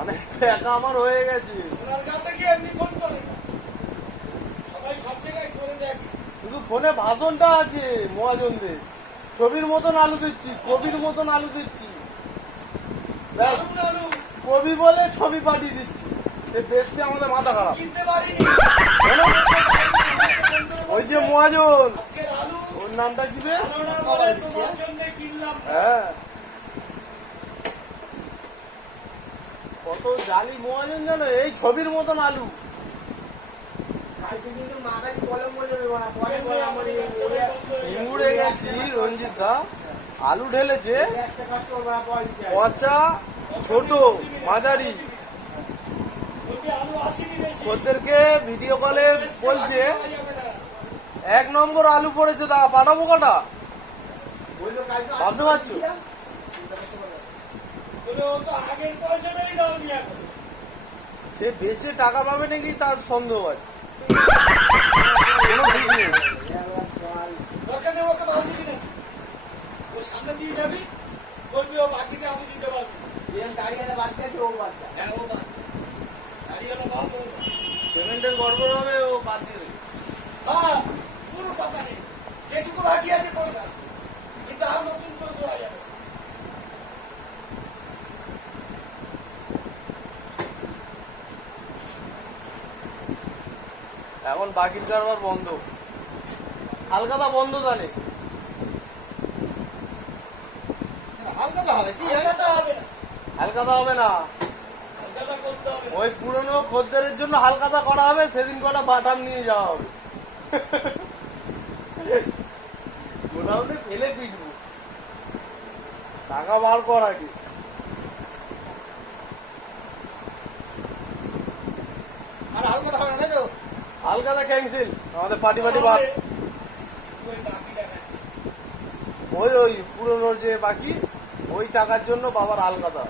অনেক টাকা আমার হয়ে গেছে। শুধু ফোনে ভাষণটা আছে মহাজনদের, ছবির মতন আলু দিচ্ছি, কবির মতন আলু দিচ্ছি, কবি বলে ছবি পাঠিয়ে দিচ্ছি, সে বেচতে আমাদের মাথা খারাপ। ওই যে মহাজন, ওর নামটা কি বে? হ্যাঁ, কত জালি মহাজন জানো, এই ছবির মতন আলু। সিঙ্গুরে গেছি রঞ্জিত দা, আলু ঢেলেছে পচা, ছোট, মাঝারি। ওদেরকে ভিডিও কলে বলছে 1 নম্বর আলু পড়েছে, দা পাঠাবো কটা? ভাবতে পারছো? সে বেচে টাকা পাবে নাকি তার সন্দেহ আছে। সামনে দিয়ে যাবি, বলবি ও বাকিতে আমি দিতে পারবো। পেমেন্টের গড়বড় হবে, ও বাদ দিয়ে দেবে। হ্যাঁ, কোনো কথা নেই, যেটুকু বাকি আছে করে দাও, কিন্তু আর নতুন করে দেওয়া যাবে। এখন বাকির কারবার বন্ধ, হালকাতা বন্ধ জানে। হালকাতা হবে কি? হালকাতা হবে না, হালকাতা হবে না, হালকাতা করতে হবে। ওই পুরনো খদ্দেরের জন্য হালকাতা করা হবে, সেদিন কটা বাটাম নিয়ে যাওয়া হবে। গোডাউনে ফেলে পিটবো, টাকা বার কর আগে। আর হালকাতা হবে না তো? হালকাতা ক্যান্সেল, আমাদের পার্টি বাদ। ওই পুরনো যে বাকি, ওই টাকার জন্য বাবার হালকাতা।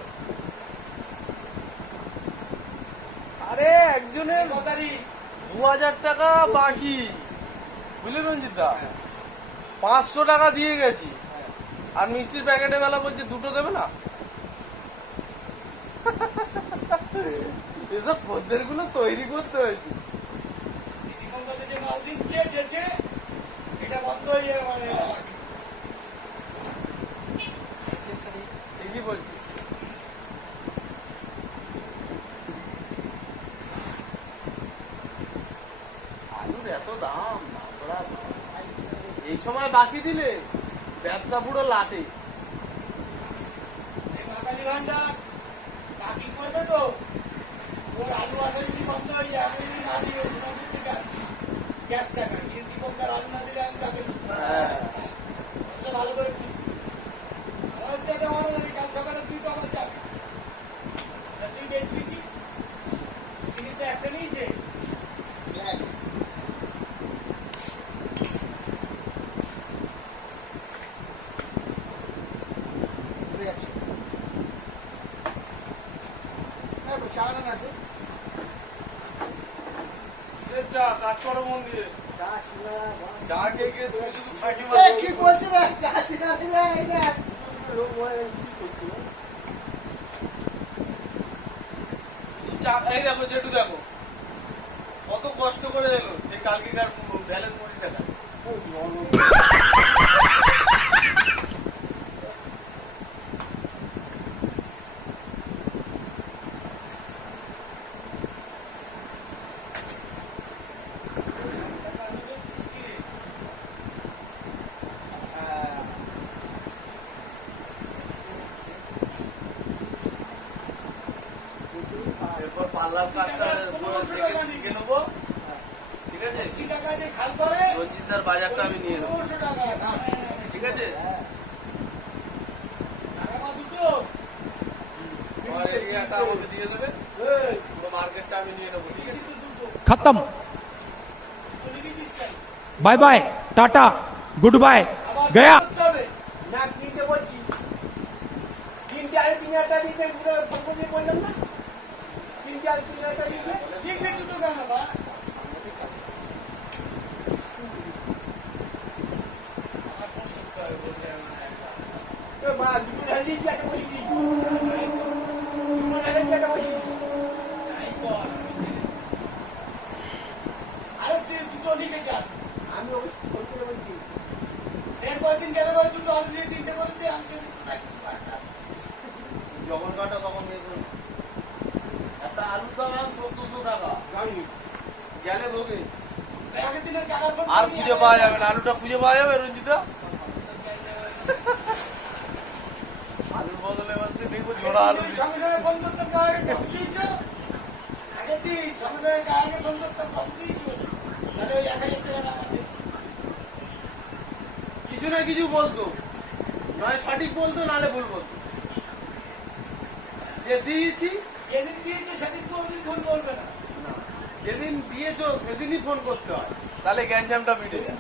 আরে একজনের 2000 টাকা বাকি, বুঝলেন রঞ্জিত দা, 500 টাকা দিয়ে গেছি, আর মিষ্টির প্যাকেটে বেলা বলছে 2টো দেবে না। এসব খদ্দের গুলো তৈরি করতে হয়েছে। যে মাল দিচ্ছে যেছে এটা বন্ধ হয়ে যাবে, মানে ঠিকই বলছি। আলুর এত দাম, এই সময় বাকি দিলে ব্যবসা পুরো লাটে। বাঙালি ভান্ডার বাকি করবে তো, ওর আলু আসা যদি বন্ধ হয়ে যায়, আমি যদি না দিয়ে সোনাপুর থেকে গ্যাস টাকা দিয়ে দীপকদার আলু না দিলে আমি তাকে ভালো করে আমার তো একটা মনে হয় কাল সকালে তুই তো আমার যাবি, তুই বেচবি কি? তিনি তো একটা নিয়েছে। কাজ করো মন দিয়ে, চা খেয়ে তুমি শুধু ফাঁকি কি বলছি না, চা শিখা এই দেখো জেঠু, দেখো কত কষ্ট করে এলো সে কালকেকার ব্যালেন্স 20 টাকা। এরপর পার্লার কাজটা শিখে নেবো, ঠিক আছে? রঞ্জিতদার বাজারটা আমি নিয়ে নেবো, ঠিক আছে? আমার এরিয়াটা আমাকে দিয়ে দেবে, পুরো মার্কেটটা আমি নিয়ে নেবো, ঠিক আছে? खत्म। बाय बाय, टाटा, गुड बाय, गया। না কিনতে বলছি, কিনতে আরে 3000 টাকা দিতে পুরো ফোন দিয়ে বললাম না, কিনতে আরে 3000 টাকা দিতে কিনতে দুটো কেন বা? দুটো ঢালি দিয়ে একটা বসিয়ে দিই, দুটো ঢালি দিয়ে একটা বসিয়ে দিই। যখন কাটা তখন বেতন একটা আলুর দাম 1400 টাকা গেলে ভোগে আগের দিনে কাকার ফোন আর করি, খুঁজে পাওয়া যাবে না আলুটা খুঁজে পাওয়া যাবে রঞ্জিতা আলুর বদলে বলছে দেখবো ঝোড়া আলু দিচ্ছে। সঙ্গে সঙ্গে ফোন করতাম কাকাকে কত দিয়েছো? আগের দিন সঙ্গে সঙ্গে কাকাকে ফোন করতাম কত দিয়েছো? তাহলে ওই 1000 টাকা না আমাদের। কিছু না কিছু বলতো নয় সঠিক বলতো নাহলে ভুল বলতো যে দিয়েছি যেদিন দিয়েছে সেদিন তো ওদিন ভুল বলবে না। না, যেদিন দিয়েছো সেদিনই ফোন করতে হয় তাহলে গ্যাঞ্জামটা মিটে যায়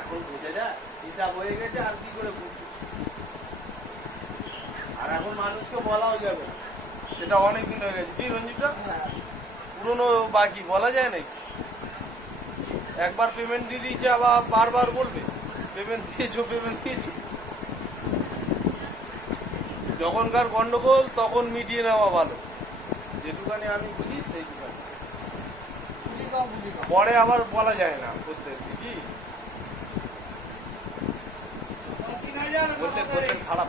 এখন বুঝে যায় হিসাব হয়ে গেছে আর কি করে বুঝবো আর এখন মানুষকে বলাও যাবে না। সেটা অনেক দিন হয়ে গেছে কি রঞ্জিতা পুরনো বাকি বলা যায় নাকি একবার পেমেন্ট দিয়ে দিয়েছে আবার বারবার বলবে পেমেন্ট দিয়েছো যখনকার গন্ডগোল তখন মিটিয়ে নেওয়া ভালো যেটুকানি আমি বুঝি সেইটুকানি পরে আবার বলা যায় না করতে কি 3000 করতে করতে খারাপ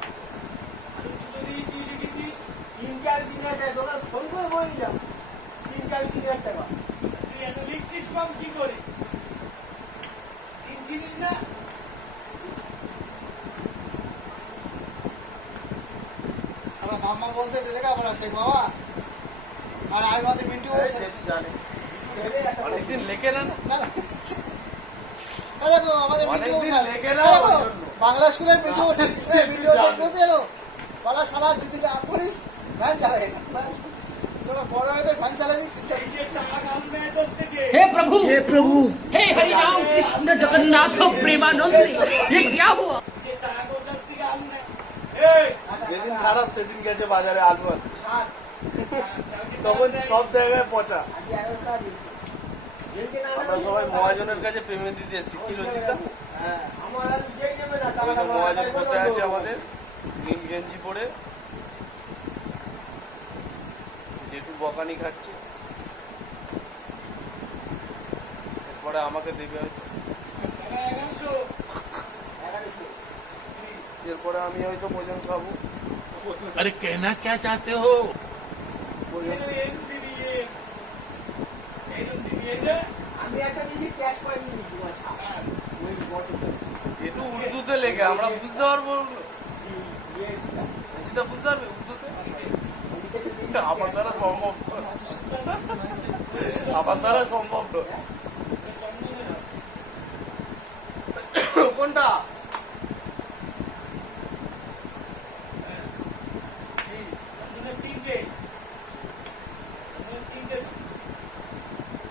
দুটো দিয়েছি লিখেছিস। 3-4 দিনের দোকান ফোন করে বলে যাও 3-4 টাকা তুই এত লিখছিস কম কি করে? চিনিস না? সারা মামা বলতে লেখা পড়া সেই বাবা আর আজ বাদে মিন্টু জানে অনেকদিন লেখে না না না দেখো আমাদের অনেকদিন লেখে না দেখো, ওই জন্য। বাংলা স্কুলে মিন্টু বসে ভিডিও দেখতে এলো বলা সারা যদি যা করিস ভ্যান চালাই তোরা বড় হয়ে ভ্যান চালাবি চিন্তা এই যে টাকা আনবে তোর থেকে। हे प्रभु हे हरि राम कृष्ण जगन्नाथ प्रेमानंद ये क्या हुआ যে টাকা ওটার থেকে আনবে। এই, যেদিন খারাপ সেদিন গেছে বাজারে আলু আলু আর তখন সব জায়গায় পচা আজকে 11 টাকা দিন যেদিকে না আমরা সবাই মহাজনের কাছে পেমেন্ট দিতে এসেছি কি রঞ্জিতা হ্যাঁ আমার আর যেই নেবে না ওই টাকাটা যে মহাজন বসে আছে আমাদের নীল গেঞ্জি পরে জেঠু বকানি খাচ্ছে এরপরে আমাকে দেবে হয়তো টাকা 1100 এরপরে আমি হয়তো ভোজন খাবো अरे कहना क्या चाहते हो ভোজন এরকম দিবি, এরকম দিবি, এই যে। আমি একটা দিয়েছি ক্যাশ করে নিয়ে নিচ্ছি আচ্ছা আর ওই বছরটা জেঠু উর্দুতে লেখে আমরা বুঝতে পারবো রঞ্জিতা বুঝতে পারবে উর্দুতে আমার দ্বারা সম্ভব নয়। আমার দ্বারা সম্ভব নয় জন্মদিন হয়। কোনটা জন্মদিনের 3টে। জন্মদিনের 3টে।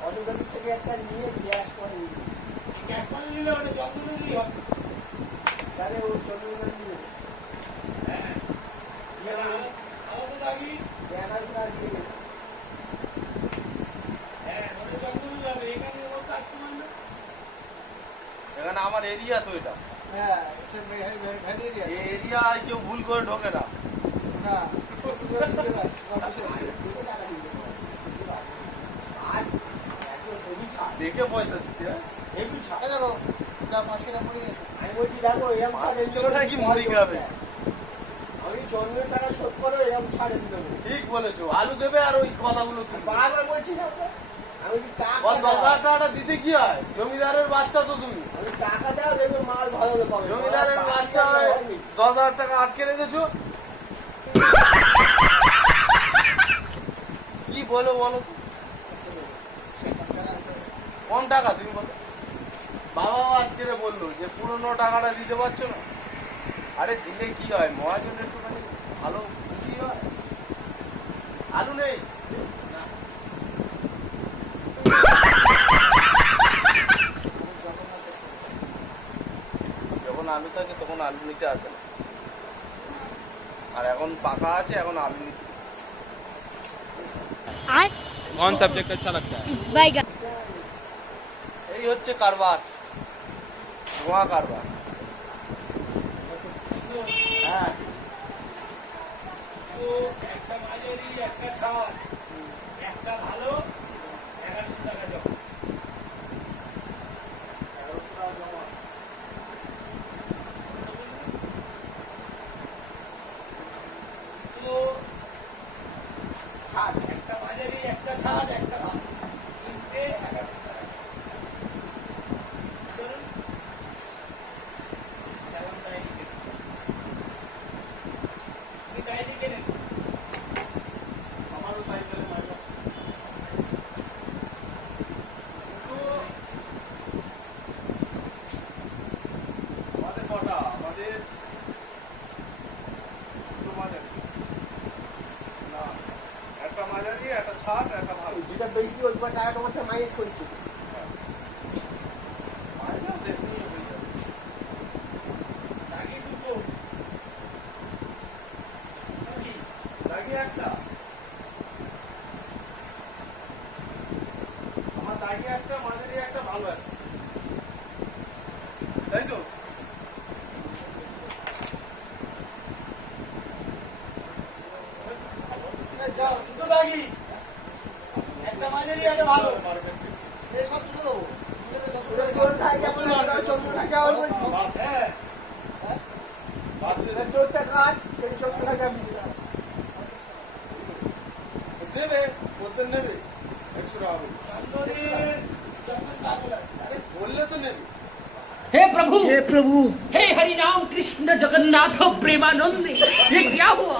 অটোগ্রাফি থেকে একটা নিয়ে ক্যাশ করে নিয়ে নিচ্ছি। এই ক্যাশ মানি নিলে ওটা জন্মদিনেরই হবে। তাহলে ও 40 দিন হ্যাঁ। এবার আলাদা দাবি। হ্যাঁ, ওটা জন্মদিন হবে। এখানে ও কাস্টমার না। এখানে আমার এরিয়া তো এটা হ্যাঁ এটা ভ্যালিডিয়া এই এরিয়ায় কেউ ভুল করে ঢোকে না না অটোগ্রাফি দিলে বাস অফিসে দেখে পয়সা দিতে হয় হেভি ছাড় দেখো যা 5 কিলো মুড়ি গেছে আমি বলছি দেখো এরকম ছাড় পাঁচ কিলো নাকি মুড়ি খাবে? আমি জন্মের টাকা শোধ করো এরকম ছাড় এনে দেবো ঠিক বলেছো আলু দেবে আর ওই কথাগুলো তুলবে। বারবার বলছি না ওকে? আমি বলছি টাকা বল 10,000 দাও। টাকাটা দিতে কি হয় জমিদারের বাচ্চা তো তুমি আমি টাকা দাও দেখবে মাল ভালো হবে পাবে জমিদারের বাচ্চা হয়ে 10,000 টাকা আটকে রেখেছো কি বলো বলো তো? কোন টাকা তুমি বলো বাবাও আজকে বললো যে পুরনো টাকাটা দিতে পারছো না আরে দিলে কি হয় মহাজনের একটুখানি ভালো খুশি হয় আলু নেই না। যখন আলু থাকে তখন আলু নিতে আসে না আর এখন পাকা আছে এখন আলু নিতে कौन सब्जेक्ट अच्छा लगता है बैगन এই হচ্ছে কারবার ধোঁয়া কারবার হ্যাঁ তো একটা মাঝারি, একটা ছাড়। একটা ভালো, 1100 টাকা জমা। ছাড় একটা ভালো যেটা বেশি ওই টাকা তোমার থেকে মাইনাস করছি। মাইনাস এমনি হয়ে যাবে। দাগি দুটো নাকি? দাগি একটা আমার দাগি একটা মাঝারি একটা ভালো একটা তাই তো যাও, দুটো দাগি একটা মাঝারি একটা ভালো এই সব তুলে দেবো। তোর ভাই যেমন চন্দ্রটা যাওয়ার বলছি। হ্যাঁ বাদ দে দে। তোরটা কাট, এই চন্দ্রটা যাবি। দেবে বলতে নেবে 100 টাকা করে। চন্দনের চন্দন কাগজ আছে আরে বললে তো নেবে हे प्रभु हे हरि राम कृष्ण जगन्नाथ प्रेमानंद ये क्या हुआ